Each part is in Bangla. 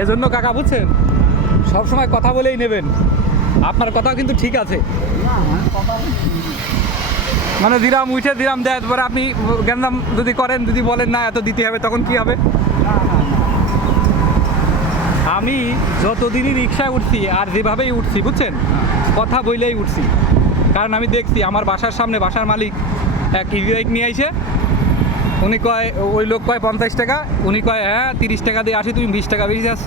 এজন্য কাকা বুঝছেন, সবসময় কথা বলেই নেবেন। আপনার কথাও কিন্তু ঠিক আছে, মানে দিরাম উঠে দিরাম দেয়, পরে আপনি গ্যান্দাম যদি করেন, যদি বলেন না এত দিতে হবে, তখন কি হবে? আমি যতদিনই রিক্সায় উঠছি আর যেভাবেই উঠছি বুঝছেন, কথা বইলেই উঠছি। কারণ আমি দেখছি আমার বাসার সামনে বাসার মালিক এক ইভি বাইক নিয়ে আইছে, উনি কয়, ওই লোক কয় 50 টাকা, উনি কয় হ্যাঁ 30 টাকা দিয়ে আসি, তুমি 20 টাকা বেশি যাচ্ছ,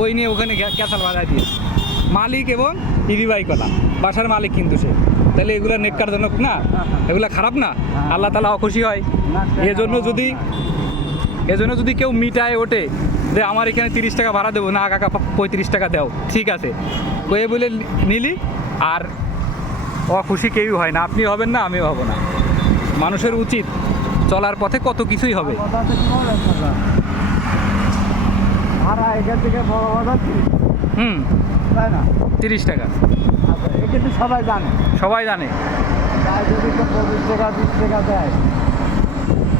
ওই নিয়ে ওখানে ক্যাচাল বাজায় দিয়ে মালিক এবং ইভি বাইকওয়ালা বাসার মালিক কিন্তু সে। তাহলে এগুলো নেককারজনক না, এগুলো খারাপ না, আল্লাহ তাআলা অখুশি হয়। এজন্য যদি কেউ মিটায় ওঠে যে আমার এখানে 30 টাকা ভাড়া দেবো না কাকা, 35 টাকা দাও, ঠিক আছে কয়ে বলে নিলি, আর অখুশি কেউই হয় না, আপনি হবেন না, আমিও হব না। মানুষের উচিত চলার পথে কত কিছুই হবে। হুম, তাই না? 30 টাকা এটা কিন্তু সবাই জানে, সবাই জানে। তাই যদি কেউ 25 টাকা 20 টাকা দেয়,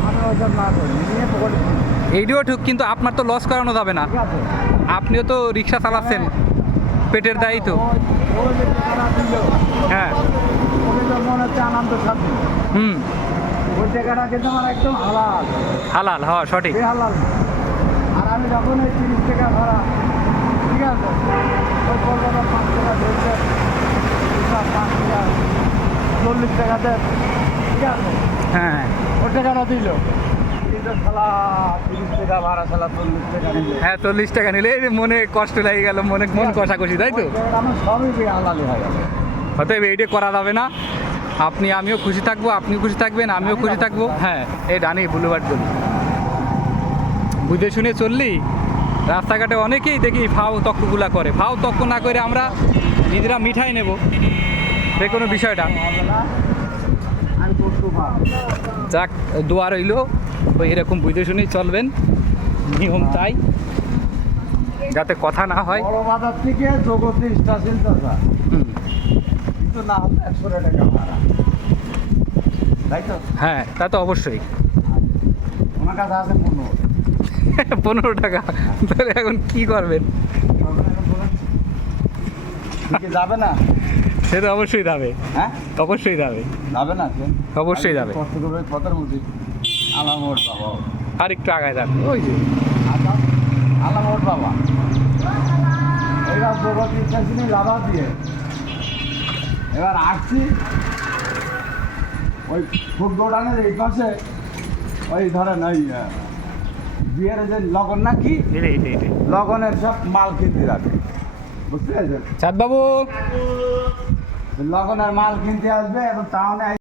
আমি ওইসব না করি, নিয়ে পকেটে তুলি। এইটিও ঠিক, কিন্তু আপনার তো লস করানো যাবে না, ঠিক আছে? আপনিও তো রিক্সা চালাচ্ছেন, পেটের দায়ী তো। ওই যে টাকাটা দিল, হ্যাঁ, ওকে তো মনে হচ্ছে আনন্দ শান্তি। হুম, ওই টাকাটা কিন্তু আমার একদম হালাল, হালাল, হ্যাঁ সঠিক। বেহালাল না। আর আমি যখন ওই 30 টাকা ভাড়া, ঠিক আছে, ওই কলকাতা 5 টাকা ধরছে, 5 টাকা 40 টাকা দেন, ঠিক আছে, হ্যাঁ ওই টাকাটা দিল, কিন্তু শালা 30 টাকা ভাড়া, শালা 40 টাকা নিল। হ্যাঁ, 40 টাকা নিলে এই যে মনে কষ্ট লাগে গেল, মন কষাকষি, তাই তো? আমার সবই বেহালালি হয়ে গেল। অতএব এইটা করা যাবে না। আমিও খুশি থাকবো, আপনিও খুশি থাকবেন, আমিও খুশি থাকবো। হ্যাঁ, এই ডানি বুলুবার্ড বলি, বুঝে শুনে চললি রাস্তাঘাটে অনেকেই দেখি ফাও তক্কগুলা করে, ফাও তক্ক না করে আমরা নিজেরা মিঠাই নেব, যে কোনো বিষয়টা। আমি করতে পারবো। যাক, দোয়া রইল, ওই এরকম বুঝে শুনেই চলবেন, নিয়ম তাই, যাতে কথা না হয়। বড় বাজার থেকে জগতে স্টেশন চাষা, হুম, কিন্তু না হলে 100 টাকা ভাড়া, তাই তো? হ্যাঁ, তা তো অবশ্যই। ওনার কাছে আছে 15। 15 টাকা, তাহলে এখন কি করবেন? কি যাবে না? সে তো অবশ্যই যাবে, হ্যাঁ, অবশ্যই যাবে, যাবে না কেন? অবশ্যই যাবে। কষ্ট করবে কথার মধ্যে আলামোট বাবা, আর একটু আগায় যাবে, ওই যে আলামোট বাবা, এবার জগতে স্টেশনে লাভা দিয়ে এবার আসছি ওই ফুটবলানের এই পাশে, ওই ধরেন ওই বিয়ের যে লগন না কি, এটাই। লগনের সব মাল কিনতে রাখে, বুঝতে পেরেছেন? চাঁদ বাবু, লগনের মাল কিনতে আসবে এবং টাউনে